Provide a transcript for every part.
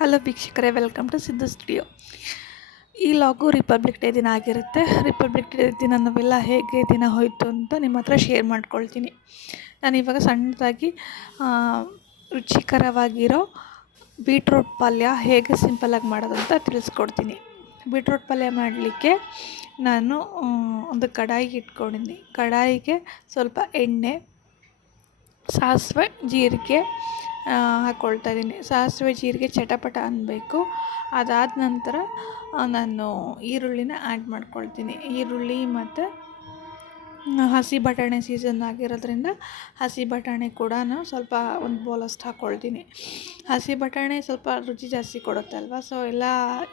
Hello ವೀಕ್ಷಕರೇ, welcome to Siddu studio. ಈ ಲಾಗು republic day ದಿನ ಆಗಿರುತ್ತೆ. ರಿಪಬ್ಲಿಕ್ ಡೇ ದಿನ ನಾವೆಲ್ಲ ಹೇಗೆ ದಿನ ಹೋಯಿತು ಅಂತ ನಿಮ್ಮ ಹತ್ರ ಶೇರ್ ಮಾಡ್ಕೊಳ್ತೀನಿ. ನಾನಿವಾಗ ಸಣ್ಣದಾಗಿ ರುಚಿಕರವಾಗಿರೋ ಬೀಟ್ರೋಟ್ ಪಲ್ಯ ಹೇಗೆ ಸಿಂಪಲ್ಲಾಗಿ ಮಾಡೋದಂತ ತಿಳಿಸ್ಕೊಡ್ತೀನಿ. ಬೀಟ್ರೋಟ್ ಪಲ್ಯ ಮಾಡಲಿಕ್ಕೆ ನಾನು ಒಂದು ಕಡಾಯಿಗೆ ಇಟ್ಕೊಂಡಿದ್ದೀನಿ. ಕಡಾಯಿಗೆ ಸ್ವಲ್ಪ ಎಣ್ಣೆ, ಸಾಸಿವೆ, ಜೀರಿಗೆ ಹಾಕ್ಕೊಳ್ತಾ ಇದ್ದೀನಿ. ಸಾಸಿವೆ ಜೀರಿಗೆ ಚಟಪಟ ಅನ್ನಬೇಕು. ಅದಾದ ನಂತರ ನಾನು ಈರುಳ್ಳಿನ ಆ್ಯಡ್ ಮಾಡ್ಕೊಳ್ತೀನಿ. ಈರುಳ್ಳಿ ಮತ್ತು ಹಸಿ ಬಟಾಣಿ ಸೀಸನ್ ಆಗಿರೋದ್ರಿಂದ ಹಸಿ ಬಟಾಣಿ ಕೂಡ ಸ್ವಲ್ಪ ಒಂದು ಬೌಲಷ್ಟು ಹಾಕ್ಕೊಳ್ತೀನಿ. ಹಸಿ ಬಟಾಣಿ ಸ್ವಲ್ಪ ರುಚಿ ಜಾಸ್ತಿ ಕೊಡುತ್ತಲ್ವ, ಸೊ ಎಲ್ಲ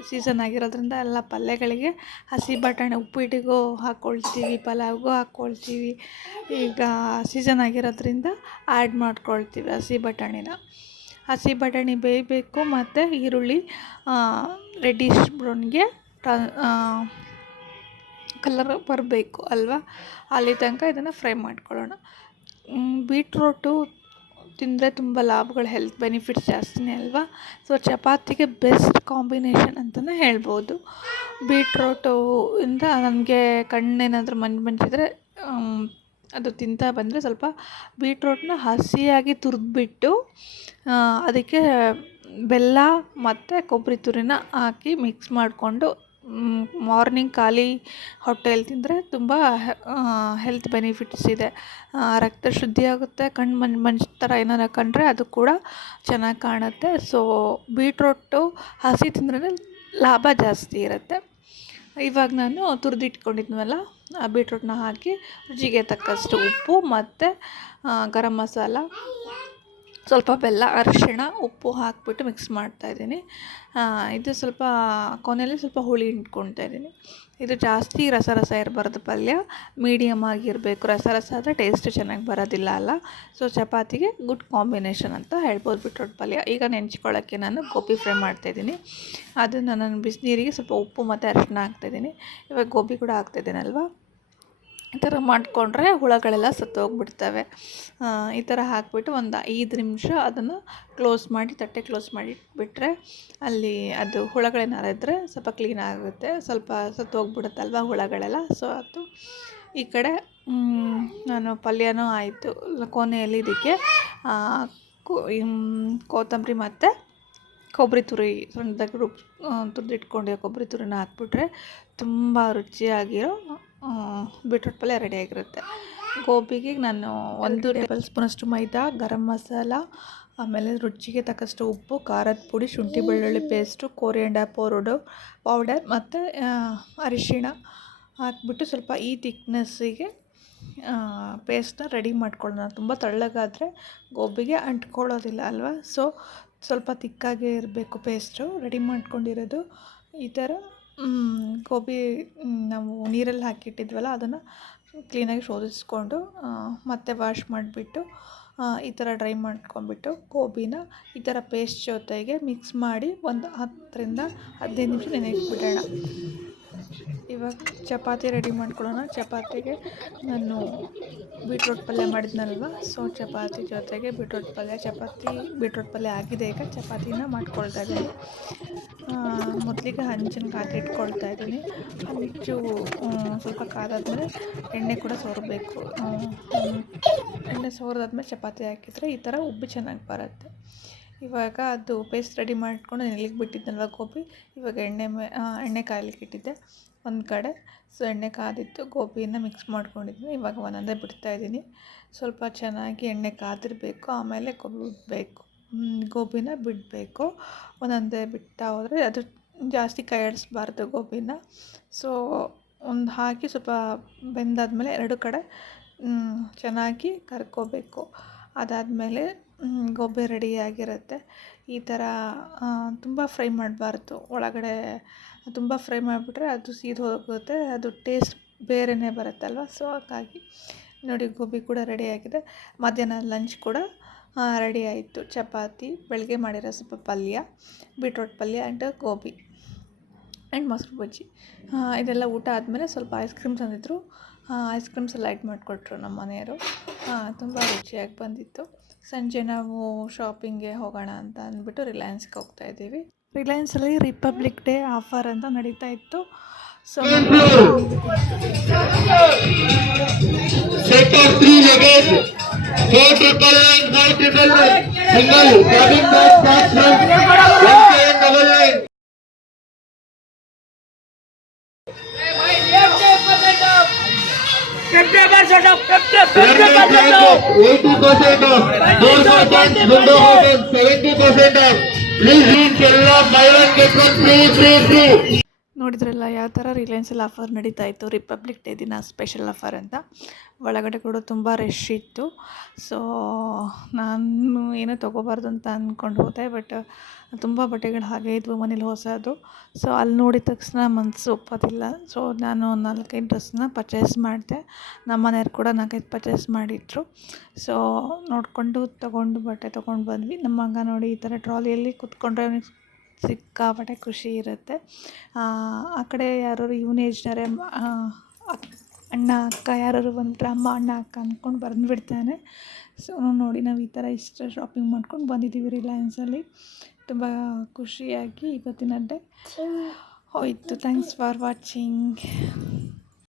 ಸೀಸನ್ ಆಗಿರೋದ್ರಿಂದ ಎಲ್ಲ ಪಲ್ಯಗಳಿಗೆ ಹಸಿ ಬಟಾಣಿ ಉಪ್ಪಿಟ್ಟಿಗೂ ಹಾಕ್ಕೊಳ್ತೀವಿ, ಪಲಾವ್ಗೂ ಹಾಕ್ಕೊಳ್ತೀವಿ. ಈಗ ಸೀಸನ್ ಆಗಿರೋದ್ರಿಂದ ಆ್ಯಡ್ ಮಾಡ್ಕೊಳ್ತೀವಿ ಹಸಿ ಬಟಾಣಿನ. ಹಸಿ ಬಟಾಣಿ ಬೇಯಬೇಕು ಮತ್ತು ಈರುಳ್ಳಿ ರೆಡ್ಡಿಶ್ ಬ್ರೌನ್ಗೆ ಕಲರ್ ಬರಬೇಕು ಅಲ್ವಾ, ಅಲ್ಲಿ ತನಕ ಇದನ್ನು ಫ್ರೈ ಮಾಡ್ಕೊಳ್ಳೋಣ. ಬೀಟ್ರೋಟು ತಿಂದರೆ ತುಂಬ ಲಾಭಗಳು, ಹೆಲ್ತ್ ಬೆನಿಫಿಟ್ಸ್ ಜಾಸ್ತಿನೇ ಅಲ್ವಾ. ಸೊ ಚಪಾತಿಗೆ ಬೆಸ್ಟ್ ಕಾಂಬಿನೇಷನ್ ಅಂತಲೇ ಹೇಳ್ಬೋದು. ಬೀಟ್ರೋಟು ಇಂದ ನನಗೆ ಕಣ್ಣೇನಾದರೂ ಮಂಜಿದ್ರೆ ಅದು ತಿಂತಾ ಬಂದರೆ ಸ್ವಲ್ಪ ಬೀಟ್ರೋಟ್ನ ಹಸಿಯಾಗಿ ತುರಿದ್ಬಿಟ್ಟು ಅದಕ್ಕೆ ಬೆಲ್ಲ ಮತ್ತು ಕೊಬ್ಬರಿ ತುರಿನ ಹಾಕಿ ಮಿಕ್ಸ್ ಮಾಡಿಕೊಂಡು ಮಾರ್ನಿಂಗ್ ಖಾಲಿ ಹೊಟ್ಟೆಯಲ್ಲಿ ತಿಂದರೆ ತುಂಬ ಹೆಲ್ತ್ ಬೆನಿಫಿಟ್ಸ್ ಇದೆ. ರಕ್ತ ಶುದ್ಧಿ ಆಗುತ್ತೆ. ಕಣ್ಣು ಮಂಜು ಥರ ಏನಾರು ಕಂಡ್ರೆ ಅದು ಕೂಡ ಚೆನ್ನಾಗಿ ಕಾಣುತ್ತೆ. ಸೊ ಬೀಟ್ರೋಟು ಹಸಿ ತಿಂದ್ರೆ ಲಾಭ ಜಾಸ್ತಿ ಇರುತ್ತೆ. ಇವಾಗ ನಾನು ತುರಿದಿಟ್ಕೊಂಡಿದ್ನಲ್ಲ ಆ ಬೀಟ್ರೋಟ್ನ ಹಾಕಿ ರುಚಿಗೆ ತಕ್ಕಷ್ಟು ಉಪ್ಪು ಮತ್ತು ಗರಂ ಮಸಾಲ, ಸ್ವಲ್ಪ ಬೆಲ್ಲ, ಅರಿಶಿಣ, ಉಪ್ಪು ಹಾಕಿಬಿಟ್ಟು ಮಿಕ್ಸ್ ಮಾಡ್ತಾಯಿದ್ದೀನಿ. ಇದು ಸ್ವಲ್ಪ ಕೊನೆಯಲ್ಲಿ ಸ್ವಲ್ಪ ಹುಳಿ ಇಟ್ಕೊಳ್ತಾ ಇದ್ದೀನಿ. ಇದು ಜಾಸ್ತಿ ರಸ ಇರಬಾರ್ದು, ಪಲ್ಯ ಮೀಡಿಯಮ್ ಆಗಿರಬೇಕು. ರಸ ಆದರೆ ಟೇಸ್ಟ್ ಚೆನ್ನಾಗಿ ಬರೋದಿಲ್ಲ ಅಲ್ಲ. ಸೊ ಚಪಾತಿಗೆ ಗುಡ್ ಕಾಂಬಿನೇಷನ್ ಅಂತ ಹೇಳ್ಬೋದು ಬೀಟ್ರೋಟ್ ಪಲ್ಯ. ಈಗ ನೆಂಚ್ಕೊಳ್ಳೋಕ್ಕೆ ನಾನು ಗೋಬಿ ಫ್ರೈ ಮಾಡ್ತಾಯಿದ್ದೀನಿ. ಅದನ್ನು ನಾನು ಬಿಸಿನೀರಿಗೆ ಸ್ವಲ್ಪ ಉಪ್ಪು ಮತ್ತು ಅರಿಶಿಣ ಹಾಕ್ತಾಯಿದ್ದೀನಿ. ಇವಾಗ ಗೋಬಿ ಕೂಡ ಹಾಕ್ತಾಯಿದ್ದೀನಲ್ವ. ಈ ಥರ ಮಾಡಿಕೊಂಡ್ರೆ ಹುಳಗಳೆಲ್ಲ ಸತ್ತೋಗ್ಬಿಡ್ತವೆ. ಈ ಥರ ಹಾಕಿಬಿಟ್ಟು ಒಂದು 5 ನಿಮಿಷ ಅದನ್ನು ತಟ್ಟೆ ಕ್ಲೋಸ್ ಮಾಡಿ ಇಟ್ಬಿಟ್ರೆ ಅಲ್ಲಿ ಅದು ಹುಳಗಳೇನಾರು ಇದ್ದರೆ ಸ್ವಲ್ಪ ಕ್ಲೀನ್ ಆಗುತ್ತೆ, ಸ್ವಲ್ಪ ಸತ್ತೋಗ್ಬಿಡುತ್ತಲ್ವ ಹುಳಗಳೆಲ್ಲ. ಸೊ ಅದು ಈ ಕಡೆ ನಾನು ಪಲ್ಯನೂ ಆಯಿತು. ಕೊನೆಯಲ್ಲಿ ಇದಕ್ಕೆ ಕೊತ್ತಂಬರಿ ಮತ್ತು ಕೊಬ್ಬರಿ ತುರಿ, ಸಣ್ಣದಾಗಿ ತುರಿದಿಟ್ಕೊಂಡಿರೋ ಕೊಬ್ಬರಿ ತುರಿನ ಹಾಕ್ಬಿಟ್ರೆ ತುಂಬ ರುಚಿಯಾಗಿರೋ ಬೀಟ್ರೋಟ್ ಪಲ್ಯ ರೆಡಿಯಾಗಿರುತ್ತೆ. ಗೋಬಿಗೆ ನಾನು 1 ಟೇಬಲ್ ಸ್ಪೂನಷ್ಟು ಮೈದಾ, ಗರಂ ಮಸಾಲ, ಆಮೇಲೆ ರುಚಿಗೆ ತಕ್ಕಷ್ಟು ಉಪ್ಪು, ಖಾರದ ಪುಡಿ, ಶುಂಠಿ ಬೆಳ್ಳುಳ್ಳಿ ಪೇಸ್ಟು, ಕೊರಿಯಂಡರ್ ಪೌಡರ್ ಮತ್ತು ಅರಿಶಿಣ ಹಾಕ್ಬಿಟ್ಟು ಸ್ವಲ್ಪ ಈ ತಿಕ್ನೆಸ್ಸಿಗೆ ಪೇಸ್ಟನ್ನ ರೆಡಿ ಮಾಡ್ಕೊಳ್ಳೋಣ. ತುಂಬ ತೆಳ್ಳಗಾದರೆ ಗೋಬಿಗೆ ಅಂಟ್ಕೊಳ್ಳೋದಿಲ್ಲ ಅಲ್ವಾ. ಸೊ ಸ್ವಲ್ಪ ತಿಕ್ಕಾಗೇ ಇರಬೇಕು ಪೇಸ್ಟು ರೆಡಿ ಮಾಡ್ಕೊಂಡಿರೋದು. ಈ ಥರ ಗೋಬಿ ನಾವು ನೀರಲ್ಲಿ ಹಾಕಿಟ್ಟಿದ್ವಲ್ಲ ಅದನ್ನು ಕ್ಲೀನಾಗಿ ಶೋಧಿಸ್ಕೊಂಡು ಮತ್ತೆ ವಾಶ್ ಮಾಡಿಬಿಟ್ಟು ಈ ಥರ ಡ್ರೈ ಮಾಡ್ಕೊಂಬಿಟ್ಟು ಗೋಬಿನ ಈ ಥರ ಪೇಸ್ಟ್ ಜೊತೆಗೆ ಮಿಕ್ಸ್ ಮಾಡಿ ಒಂದು 10ರಿಂದ 15 ನಿಮಿಷ ನೆನೆಯಿಟ್ಬಿಡೋಣ. ಇವಾಗ ಚಪಾತಿ ರೆಡಿ ಮಾಡ್ಕೊಳ್ಳೋಣ. ಚಪಾತಿಗೆ ನಾನು ಬೀಟ್ರೋಟ್ ಪಲ್ಯ ಮಾಡಿದ್ನಲ್ವ, ಸೊ ಚಪಾತಿ ಜೊತೆಗೆ ಬೀಟ್ರೋಟ್ ಪಲ್ಯ ಆಗಿದೆ. ಈಗ ಚಪಾತಿನ ಮಾಡ್ಕೊಳ್ತಾ ಇದ್ದೀನಿ. ಮೊದಲಿಗೆ ಹಂಚನ್ನು ಕಾದಿಟ್ಕೊಳ್ತಾ ಇದ್ದೀನಿ. ಹಂಚು ಸ್ವಲ್ಪ ಕಾದಾದ್ಮೇಲೆ ಎಣ್ಣೆ ಕೂಡ ಸೋರಬೇಕು. ಎಣ್ಣೆ ಸೋರಿದಾದ್ಮೇಲೆ ಚಪಾತಿ ಹಾಕಿದರೆ ಈ ಥರ ಉಬ್ಬಿ ಚೆನ್ನಾಗಿ ಬರುತ್ತೆ. ಇವಾಗ ಅದು ಪೇಸ್ಟ್ ರೆಡಿ ಮಾಡಿಕೊಂಡು ನೆನೆಲಿಕ್ಕೆ ಬಿಟ್ಟಿದ್ನಲ್ವ ಗೋಬಿ, ಇವಾಗ ಎಣ್ಣೆ ಕಾಯಲಿಕ್ಕೆ ಇಟ್ಟಿದ್ದೆ ಒಂದು ಕಡೆ. ಸೊ ಎಣ್ಣೆ ಕಾದಿತ್ತು, ಗೋಬಿನ ಮಿಕ್ಸ್ ಮಾಡ್ಕೊಂಡಿದ್ದೀನಿ. ಇವಾಗ ಒಂದೊಂದೇ ಬಿಡ್ತಾಯಿದ್ದೀನಿ. ಸ್ವಲ್ಪ ಚೆನ್ನಾಗಿ ಎಣ್ಣೆ ಕಾದಿರಬೇಕು, ಆಮೇಲೆ ಗೋಬಿನ ಬಿಡಬೇಕು. ಒಂದೊಂದೇ ಬಿಡ್ತಾ ಹೋದರೆ ಅದು ಜಾಸ್ತಿ ಕೈ ಆಡಿಸ್ಬಾರ್ದು ಗೋಬಿನ. ಸೊ ಒಂದು ಹಾಕಿ ಸ್ವಲ್ಪ ಬೆಂದಾದ್ಮೇಲೆ 2 ಕಡೆ ಚೆನ್ನಾಗಿ ಕರ್ಕೋಬೇಕು. ಅದಾದಮೇಲೆ ಗೋಬಿ ರೆಡಿಯಾಗಿರುತ್ತೆ. ಈ ಥರ ತುಂಬ ಫ್ರೈ ಮಾಡಬಾರ್ದು. ಒಳಗಡೆ ತುಂಬ ಫ್ರೈ ಮಾಡಿಬಿಟ್ರೆ ಅದು ಸೀದು ಹೋಗುತ್ತೆ, ಅದು ಟೇಸ್ಟ್ ಬೇರೆಯೇ ಬರುತ್ತಲ್ವ. ಸೊ ಹಾಗಾಗಿ ನೋಡಿ, ಗೋಬಿ ಕೂಡ ರೆಡಿಯಾಗಿದೆ. ಮಧ್ಯಾಹ್ನ ಲಂಚ್ ಕೂಡ ರೆಡಿ ಆಯಿತು. ಚಪಾತಿ, ಬೆಳಗ್ಗೆ ಮಾಡಿರೋ ಸ್ವಲ್ಪ ಪಲ್ಯ, ಬೀಟ್ರೋಟ್ ಪಲ್ಯ ಆ್ಯಂಡ್ ಗೋಬಿ ಆ್ಯಂಡ್ ಮೊಸರು ಬಜ್ಜಿ. ಇದೆಲ್ಲ ಊಟ ಆದಮೇಲೆ ಸ್ವಲ್ಪ ಐಸ್ ಕ್ರೀಮ್ ತಂದಿದ್ರು. ಐಸ್ ಕ್ರೀಮ್ಸ್ ಎಲ್ಲ ಮಾಡಿಕೊಟ್ರು ನಮ್ಮ ಮನೆಯವರು. ತುಂಬ ರುಚಿಯಾಗಿ ಬಂದಿತ್ತು. ಸಂಜೆ ನಾವು ಶಾಪಿಂಗ್ಗೆ ಹೋಗೋಣ ಅಂತ ಅಂದ್ಬಿಟ್ಟು ರಿಲಯನ್ಸ್ಗೆ ಹೋಗ್ತಾ ಇದ್ದೀವಿ. ರಿಲಯನ್ಸಲ್ಲಿ ರಿಪಬ್ಲಿಕ್ ಡೇ ಆಫರ್ ಅಂತ ನಡೀತಾ ಇತ್ತು. So set of 3 luggage 499 single cabin bag box from 1K99. window open 70% off. Please reach Kerala buy one get one free. ನೋಡಿದ್ರಲ್ಲ ಯಾವ ಥರ ರಿಲಯನ್ಸಲ್ಲಿ ಆಫರ್ ನಡೀತಾ ಇತ್ತು, ರಿಪಬ್ಲಿಕ್ ಡೇ ದಿನ ಸ್ಪೆಷಲ್ ಆಫರ್ ಅಂತ. ಒಳಗಡೆ ಕೂಡ ತುಂಬ ರಶ್ ಇತ್ತು. ಸೊ ನಾನು ಏನೋ ತೊಗೋಬಾರ್ದು ಅಂತ ಅಂದ್ಕೊಂಡು ಹೋದೆ, ಬಟ್ ತುಂಬ ಬಟ್ಟೆಗಳು ಹಾಗೆ ಇದ್ವು ಮನೇಲಿ ಹೊಸದು. ಸೊ ಅಲ್ಲಿ ನೋಡಿದ ತಕ್ಷಣ ಮನಸ್ಸು ಒಪ್ಪೋದಿಲ್ಲ. ಸೊ ನಾನು 4-5 ಡ್ರೆಸ್ನ ಪರ್ಚೇಸ್ ಮಾಡಿದೆ. ನಮ್ಮ ಮನೆಯವ್ರು ಕೂಡ 4-5 ಪರ್ಚೇಸ್ ಮಾಡಿಟ್ರು. ಸೊ ನೋಡಿಕೊಂಡು ಬಟ್ಟೆ ತೊಗೊಂಡು ಬಂದ್ವಿ. ನಮ್ಮ ಮಗ ನೋಡಿ ಈ ಥರ ಟ್ರಾಲಿಯಲ್ಲಿ ಕೂತ್ಕೊಂಡ್ರೆ ಅವನಿಗೆ ಸಿಕ್ಕಾಪಟ್ಟೆ ಖುಷಿ ಇರುತ್ತೆ. ಆ ಕಡೆ ಯಾರು ಇವನ ಏಜ್ನವರೇ ಅಣ್ಣ ಅಕ್ಕ ಯಾರು ಬಂದುಬಿಟ್ರೆ ಅಮ್ಮ ಅಣ್ಣ ಅಕ್ಕ ಅಂದ್ಕೊಂಡು ಬಂದುಬಿಡ್ತಾನೆ. ಸೊ ನೋಡಿ ನಾವು ಈ ಥರ ಇಷ್ಟು ಶಾಪಿಂಗ್ ಮಾಡ್ಕೊಂಡು ಬಂದಿದ್ದೀವಿ ರಿಲಯನ್ಸಲ್ಲಿ. ತುಂಬ ಖುಷಿಯಾಗಿ ಇವತ್ತಿನ ಡೇ ಹೋಯಿತು. Thanks for watching.